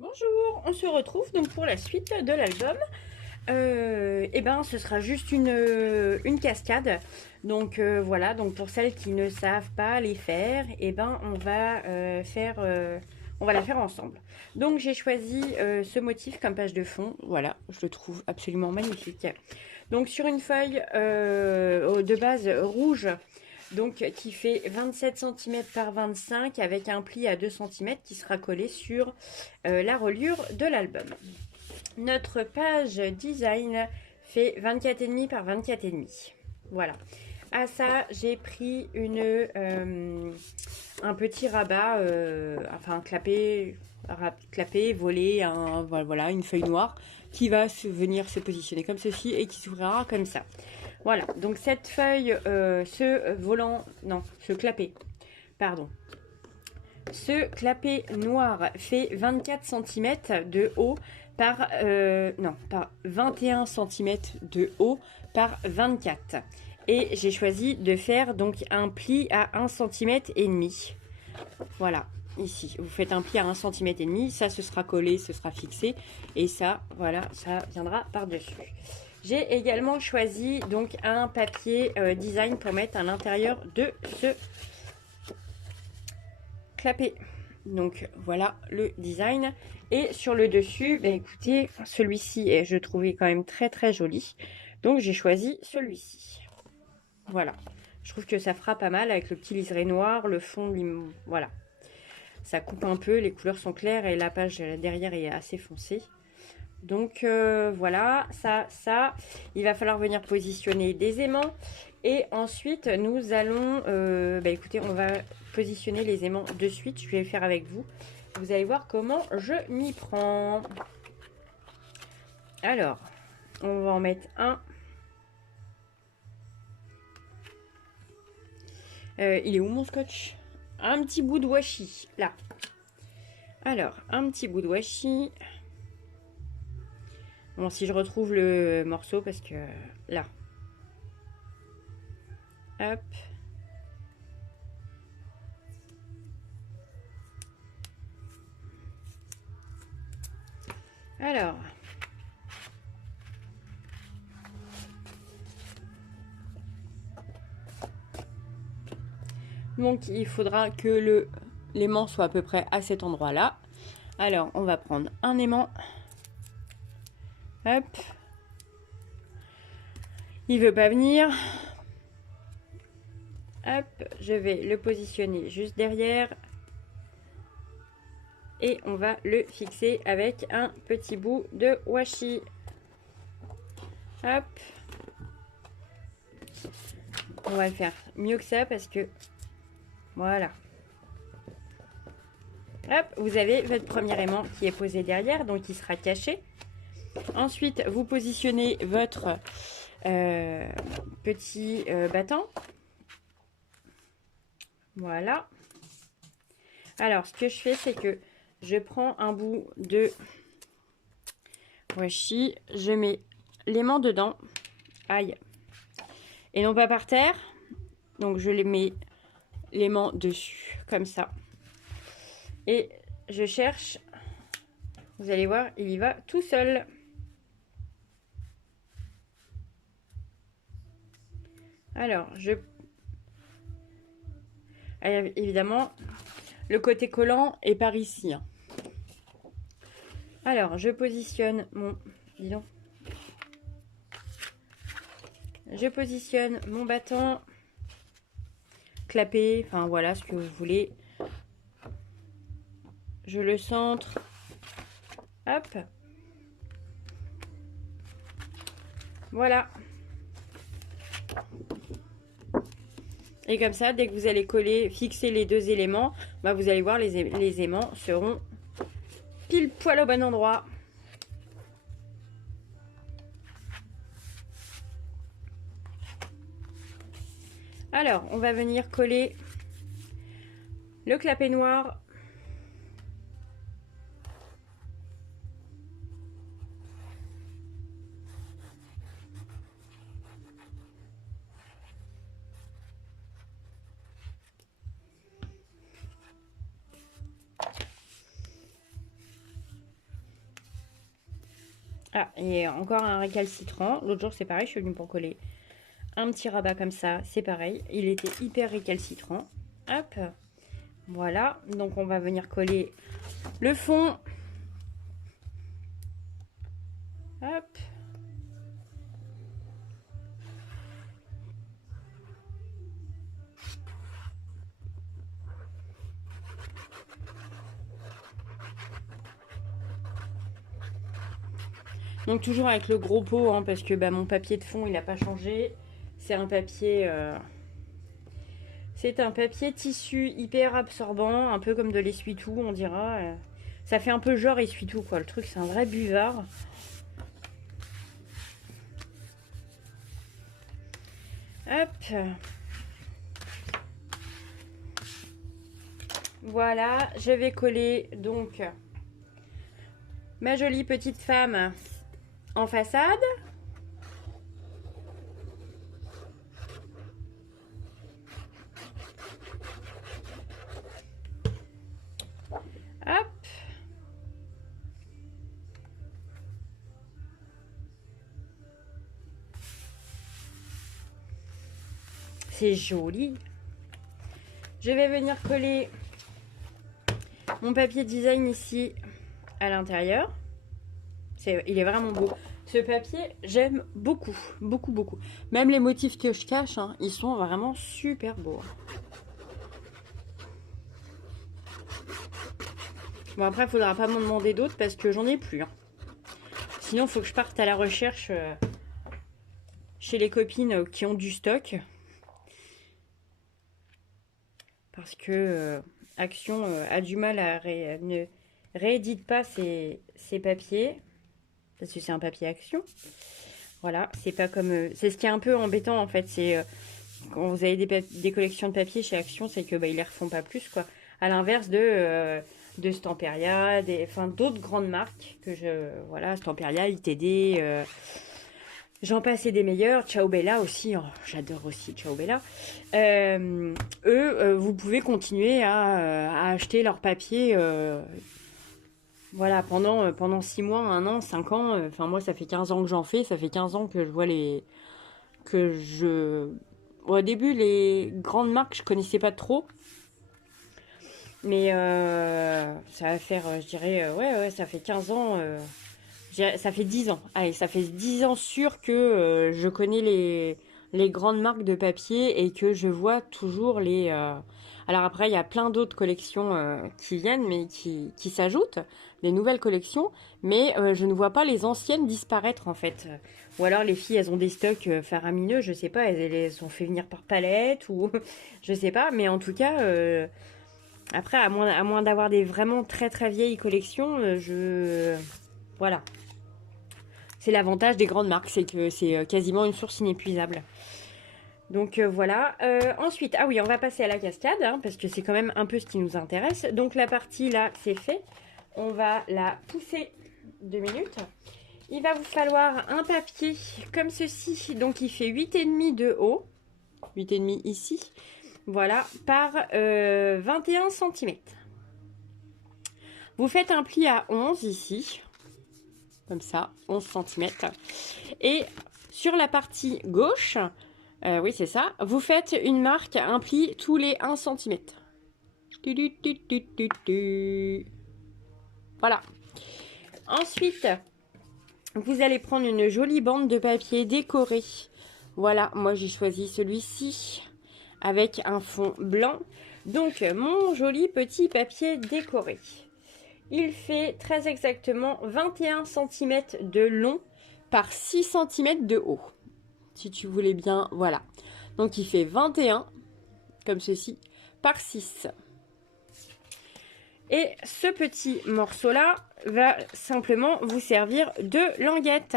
Bonjour, on se retrouve donc pour la suite de l'album. Et ben, ce sera juste une cascade. Donc voilà, donc pour celles qui ne savent pas les faire, et ben on va la faire ensemble. Donc j'ai choisi ce motif comme page de fond. Voilà, je le trouve absolument magnifique. Donc sur une feuille de base rouge, donc qui fait 27 cm par 25 avec un pli à 2 cm qui sera collé sur la reliure de l'album. Notre page design fait 24,5 par 24,5. Voilà. À ça, j'ai pris un petit rabat, enfin clapé, volé, voilà, une feuille noire qui va venir se positionner comme ceci et qui s'ouvrira comme ça. Voilà, donc cette feuille, ce clapet, pardon. Ce clapet noir fait 24 cm de haut par 21 cm de haut par 24. Et j'ai choisi de faire donc un pli à 1 cm et demi. Voilà, ici, vous faites un pli à 1 cm et demi, ça ce sera collé, ce sera fixé et ça, voilà, ça viendra par-dessus. J'ai également choisi donc un papier design pour mettre à l'intérieur de ce clapet. Donc voilà le design. Et sur le dessus, bah, écoutez, celui-ci, je trouvais quand même très très joli. Donc j'ai choisi celui-ci. Voilà. Je trouve que ça fera pas mal avec le petit liseré noir, le fond, voilà. Ça coupe un peu, les couleurs sont claires et la page derrière est assez foncée. Donc voilà, ça, il va falloir venir positionner des aimants. Et ensuite, nous allons, écoutez, on va positionner les aimants de suite. Je vais le faire avec vous. Vous allez voir comment je m'y prends. Alors, on va en mettre un. Il est où mon scotch? Un petit bout de washi, là. Alors, un petit bout de washi. Bon, si je retrouve le morceau, parce que là. Hop. Alors. Donc, il faudra que l'aimant soit à peu près à cet endroit-là. Alors, on va prendre un aimant. Hop. Il veut pas venir. Hop, je vais le positionner juste derrière. Et on va le fixer avec un petit bout de washi. Hop. On va le faire mieux que ça parce que... Voilà. Hop, vous avez votre premier aimant qui est posé derrière, donc il sera caché. Ensuite, vous positionnez votre petit battant. Voilà. Alors, ce que je fais, c'est que je prends un bout de washi, je mets l'aimant dedans. Aïe. Et non pas par terre. Donc, je les mets l'aimant dessus, comme ça. Et je cherche. Vous allez voir, il y va tout seul. Alors, évidemment, le côté collant est par ici. Alors, je positionne mon... Dis donc. Je positionne mon battant. Clapé, enfin voilà ce que vous voulez. Je le centre. Hop. Voilà. Et comme ça, dès que vous allez fixer les deux éléments, bah vous allez voir, les aimants seront pile poil au bon endroit. Alors, on va venir coller le clapet noir. Ah, et encore un récalcitrant. L'autre jour, c'est pareil, je suis venue pour coller un petit rabat comme ça, c'est pareil. Il était hyper récalcitrant. Hop, voilà. Donc, on va venir coller le fond. Hop. Donc toujours avec le gros pot, hein, parce que bah, mon papier de fond, il n'a pas changé. C'est un papier... c'est un papier tissu hyper absorbant, un peu comme de l'essuie-tout, on dira. Ça fait un peu genre essuie-tout, quoi. Le truc, c'est un vrai buvard. Hop. Voilà, je vais coller donc ma jolie petite femme en façade. Hop. C'est joli. Je vais venir coller mon papier design ici à l'intérieur. Il est vraiment beau. Ce papier, j'aime beaucoup, beaucoup, beaucoup. Même les motifs que je cache, hein, ils sont vraiment super beaux. Bon, après, il faudra pas m'en demander d'autres parce que j'en ai plus. Hein. Sinon, il faut que je parte à la recherche chez les copines qui ont du stock. Parce que Action a du mal à ne réédite pas ses papiers. Parce que c'est un papier Action. Voilà, c'est pas comme... c'est ce qui est un peu embêtant en fait. C'est quand vous avez des collections de papier chez Action, c'est que ils les refont pas plus, quoi. À l'inverse de Stamperia, d'autres grandes marques que voilà, Stamperia, ITD, j'en passe et des meilleurs. Ciao Bella aussi, oh, j'adore aussi Ciao Bella. Eux, vous pouvez continuer à acheter leur papier. Voilà, pendant 6 mois, 1 an, 5 ans. Enfin, moi, ça fait 15 ans que j'en fais. Ça fait 15 ans que je vois que je... Au début, les grandes marques, je connaissais pas trop. Mais ça va faire, je dirais, ouais, ça fait 15 ans. Ça fait 10 ans. Allez, ça fait 10 ans sûr que je connais les grandes marques de papier et que je vois toujours les... Alors après, il y a plein d'autres collections qui viennent, mais qui s'ajoutent, des nouvelles collections, mais je ne vois pas les anciennes disparaître en fait. Ou alors les filles, elles ont des stocks faramineux, je sais pas, elles les ont fait venir par palette ou je sais pas, mais en tout cas, après, à moins d'avoir des vraiment très très vieilles collections, voilà. C'est l'avantage des grandes marques, c'est que c'est quasiment une source inépuisable. Donc voilà. Ensuite, ah oui, on va passer à la cascade, hein, parce que c'est quand même un peu ce qui nous intéresse. Donc la partie là, c'est fait. On va la pousser 2 minutes. Il va vous falloir un papier comme ceci. Donc il fait 8,5 de haut. 8,5 ici. Voilà, par 21 cm. Vous faites un pli à 11 ici. Comme ça, 11 cm. Et sur la partie gauche, oui c'est ça, vous faites une marque, un pli tous les 1 cm. Voilà. Ensuite, vous allez prendre une jolie bande de papier décorée. Voilà, moi j'ai choisi celui-ci avec un fond blanc. Donc, mon joli petit papier décoré. Il fait très exactement 21 cm de long par 6 cm de haut. Si tu voulais bien, voilà. Donc il fait 21, comme ceci, par 6. Et ce petit morceau-là va simplement vous servir de languette.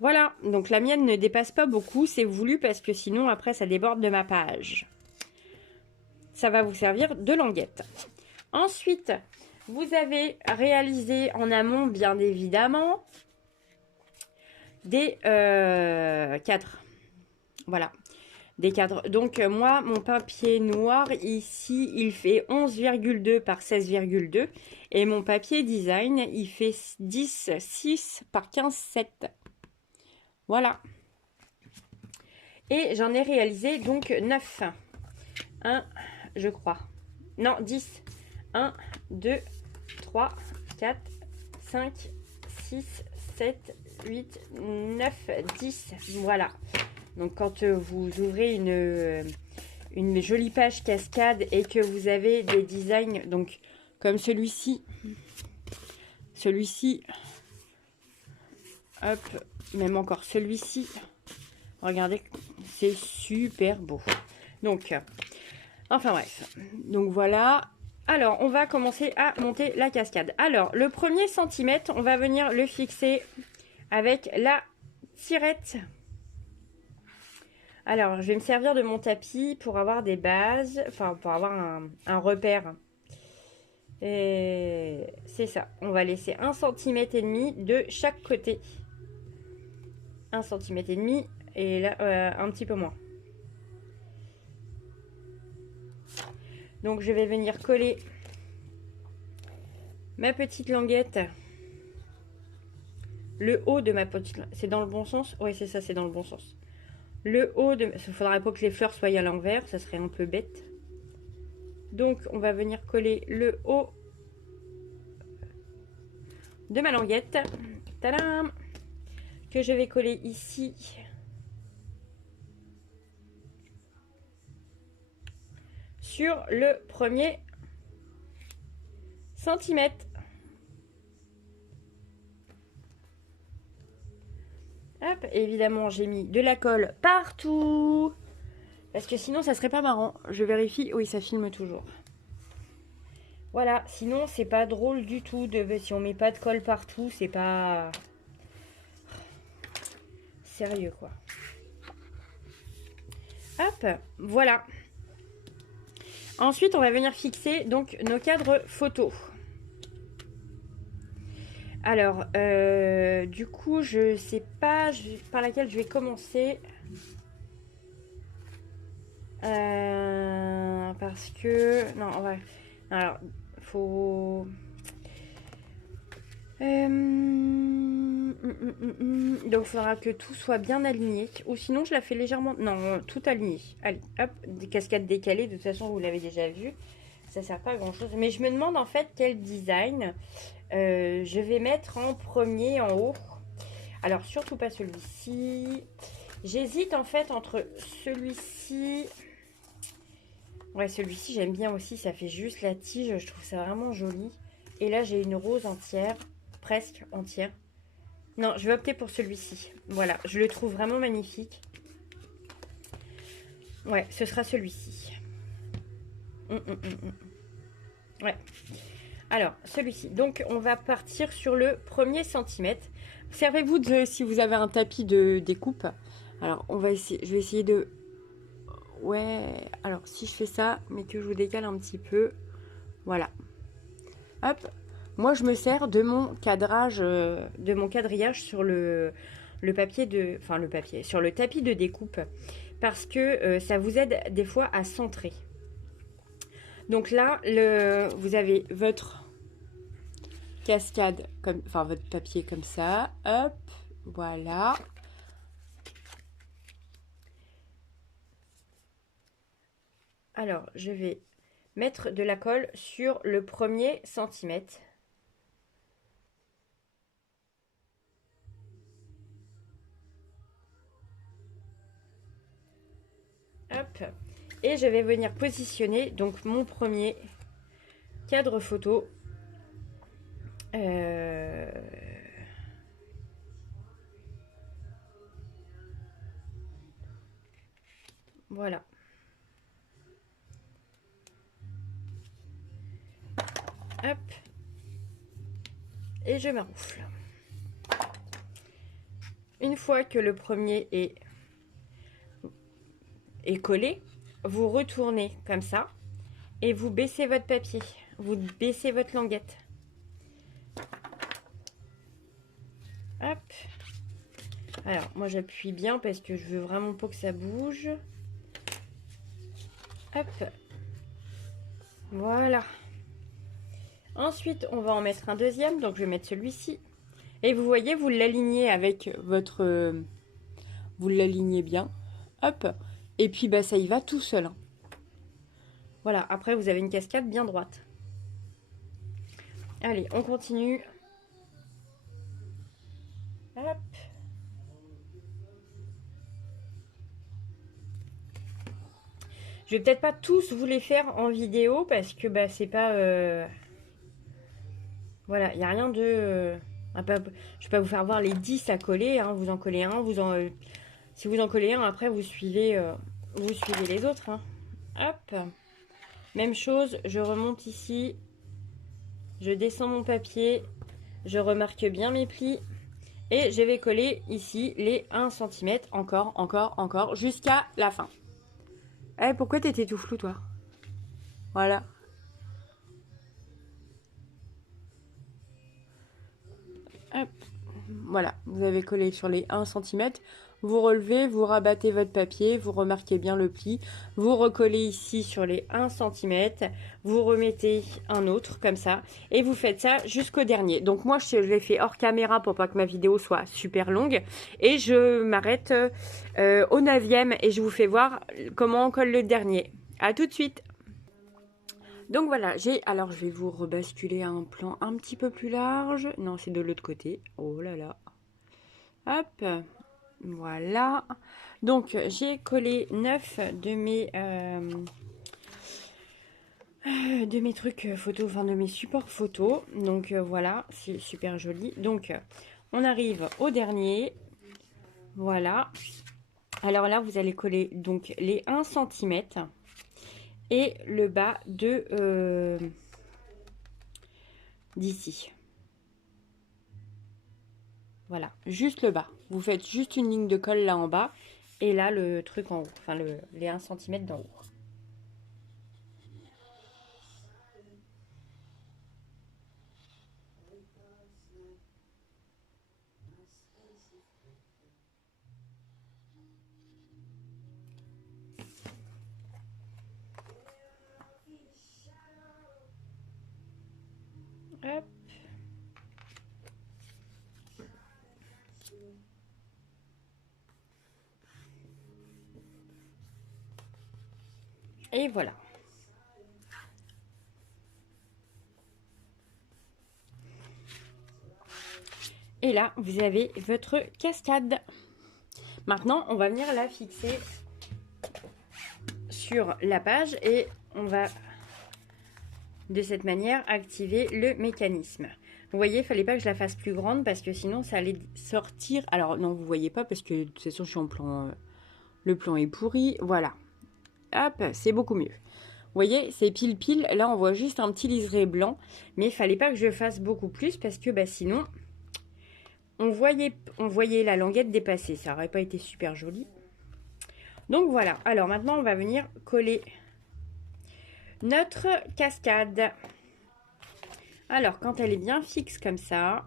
Voilà, donc la mienne ne dépasse pas beaucoup, c'est voulu parce que sinon après ça déborde de ma page. Ça va vous servir de languette. Ensuite, vous avez réalisé en amont, bien évidemment, des cadres. Voilà. des cadres. Donc moi, mon papier noir ici, il fait 11,2 par 16,2 et mon papier design, il fait 10,6 par 15,7. Voilà. Et j'en ai réalisé donc 9. 1, je crois. Non, 10. 1, 2, 3, 4, 5, 6, 7, 8, 9, 10. Voilà. Donc quand vous ouvrez une jolie page cascade et que vous avez des designs, donc comme celui-ci, hop, même encore celui-ci, regardez, c'est super beau. Donc, enfin bref, donc voilà. Alors, on va commencer à monter la cascade. Alors, le premier centimètre, on va venir le fixer avec la tirette. Alors, je vais me servir de mon tapis pour avoir des bases, enfin, pour avoir un repère. Et c'est ça. On va laisser 1,5 cm de chaque côté. 1,5 cm et là, un petit peu moins. Donc, je vais venir coller ma petite languette. Le haut de ma petite languette. C'est dans le bon sens? Oui, c'est ça, c'est dans le bon sens. Le haut de... Il ne faudrait pas que les fleurs soient à l'envers, ça serait un peu bête. Donc, on va venir coller le haut de ma languette. Tadam! Que je vais coller ici. Sur le premier centimètre. Hop, évidemment, j'ai mis de la colle partout. Parce que sinon, ça serait pas marrant. Je vérifie. Oui, ça filme toujours. Voilà, sinon, c'est pas drôle du tout. Si on met pas de colle partout, c'est pas... Sérieux, quoi. Hop, voilà. Ensuite, on va venir fixer donc nos cadres photos. Alors, du coup, je sais pas par laquelle je vais commencer. Parce que... Non, on va... Alors, faut... Donc, il faudra que tout soit bien aligné. Ou sinon, je la fais légèrement... Non, tout aligné. Allez, hop, des cascades décalées. De toute façon, vous l'avez déjà vu. Ça sert pas à grand-chose. Mais je me demande, en fait, quel design je vais mettre en premier, en haut. Alors, surtout pas celui-ci. J'hésite, en fait, entre celui-ci... Ouais, celui-ci, j'aime bien aussi. Ça fait juste la tige. Je trouve ça vraiment joli. Et là, j'ai une rose entière. Presque entière. Non, je vais opter pour celui-ci. Voilà, je le trouve vraiment magnifique. Ouais, ce sera celui-ci. Ouais. Alors, celui-ci. Donc, on va partir sur le premier centimètre. Servez-vous de, si vous avez un tapis de découpe. Alors, on va essayer, je vais essayer de... Ouais, alors si je fais ça, mais que je vous décale un petit peu. Voilà. Hop. Moi, je me sers de mon cadrage, de mon quadrillage sur le papier de... Enfin, le papier, sur le tapis de découpe. Parce que ça vous aide des fois à centrer. Donc là, vous avez votre cascade, enfin votre papier comme ça. Hop, voilà. Alors, je vais mettre de la colle sur le premier centimètre. Hop. Et je vais venir positionner donc mon premier cadre photo. Voilà. Hop. Et je maroufle. Une fois que le premier est collé, vous retournez comme ça et vous baissez votre papier. Vous baissez votre languette. Hop. Alors, moi j'appuie bien parce que je veux vraiment pas que ça bouge. Hop. Voilà. Ensuite, on va en mettre un deuxième. Donc, je vais mettre celui-ci. Et vous voyez, vous l'alignez avec votre... vous l'alignez bien. Hop. Et puis, bah, ça y va tout seul. Hein. Voilà. Après, vous avez une cascade bien droite. Allez, on continue. Hop. Je vais peut-être pas tous vous les faire en vidéo parce que bah, c'est pas... Voilà, il n'y a rien de... je ne vais pas vous faire voir les 10 à coller. Hein. Vous en collez un. Si vous en collez un, après, vous suivez les autres. Hein. Hop. Même chose, je remonte ici. Je descends mon papier. Je remarque bien mes plis. Et je vais coller ici les 1 cm. Encore, encore, encore. Jusqu'à la fin. Eh, pourquoi t'étais tout flou, toi? Voilà. Hop. Voilà, vous avez collé sur les 1 cm. Vous relevez, vous rabattez votre papier, vous remarquez bien le pli. Vous recollez ici sur les 1 cm. Vous remettez un autre comme ça. Et vous faites ça jusqu'au dernier. Donc moi, je l'ai fait hors caméra pour pas que ma vidéo soit super longue. Et je m'arrête au 9e et je vous fais voir comment on colle le dernier. À tout de suite. Donc voilà, alors je vais vous rebasculer à un plan un petit peu plus large. Non, c'est de l'autre côté. Oh là là. Hop. Voilà. Donc j'ai collé 9 de mes trucs photos, enfin de mes supports photos. Donc voilà, c'est super joli. Donc on arrive au dernier. Voilà. Alors là, vous allez coller donc les 1 cm et le bas de d'ici. Voilà, juste le bas. Vous faites juste une ligne de colle là en bas et là le truc en haut, enfin les 1 cm d'en haut. Hop. Et voilà. Et là, vous avez votre cascade. Maintenant, on va venir la fixer sur la page et on va de cette manière activer le mécanisme. Vous voyez, il fallait pas que je la fasse plus grande parce que sinon ça allait sortir. Alors non, vous voyez pas parce que de toute façon je suis en plan, le plan est pourri. Voilà, hop, c'est beaucoup mieux. Vous voyez, c'est pile pile. Là, on voit juste un petit liseré blanc, mais il fallait pas que je fasse beaucoup plus parce que bah, sinon on voyait la languette dépasser. Ça aurait pas été super joli. Donc voilà. Alors maintenant, on va venir coller notre cascade. Alors, quand elle est bien fixe comme ça,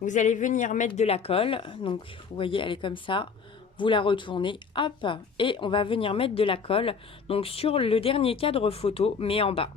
vous allez venir mettre de la colle. Donc, vous voyez, elle est comme ça. Vous la retournez, hop, et on va venir mettre de la colle. Donc, sur le dernier cadre photo, mais en bas.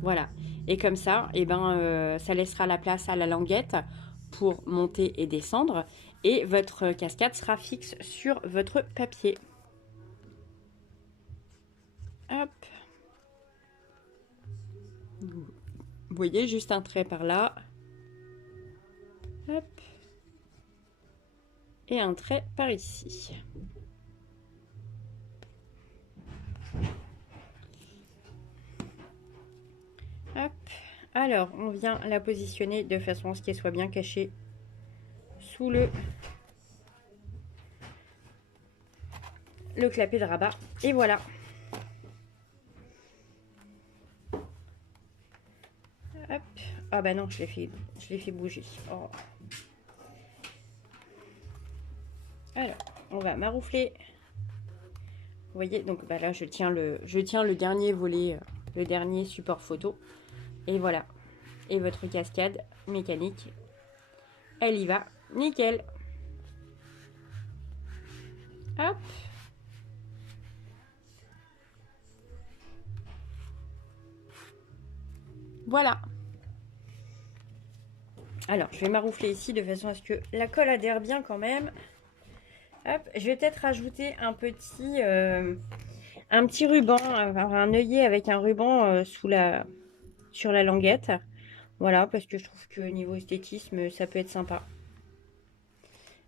Voilà. Et comme ça, eh ben, ça laissera la place à la languette pour monter et descendre. Et votre cascade sera fixe sur votre papier. Hop. Vous voyez, juste un trait par là. Hop. Et un trait par ici. Hop. Alors, on vient la positionner de façon à ce qu'elle soit bien cachée sous le clapet de rabat. Et voilà. Hop. Ah bah non, je l'ai fait bouger. Oh. Alors, on va maroufler. Vous voyez, donc bah là, je tiens le dernier volet, le dernier support photo. Et voilà. Et votre cascade mécanique, elle y va. Nickel. Hop. Voilà. Alors, je vais m'aroufler ici de façon à ce que la colle adhère bien quand même. Hop, je vais peut-être rajouter un petit ruban, un œillet avec un ruban sur la languette. Voilà, parce que je trouve que niveau esthétisme, ça peut être sympa.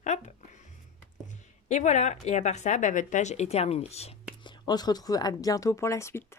Hop. Et voilà, et à part ça, bah, votre page est terminée. On se retrouve à bientôt pour la suite.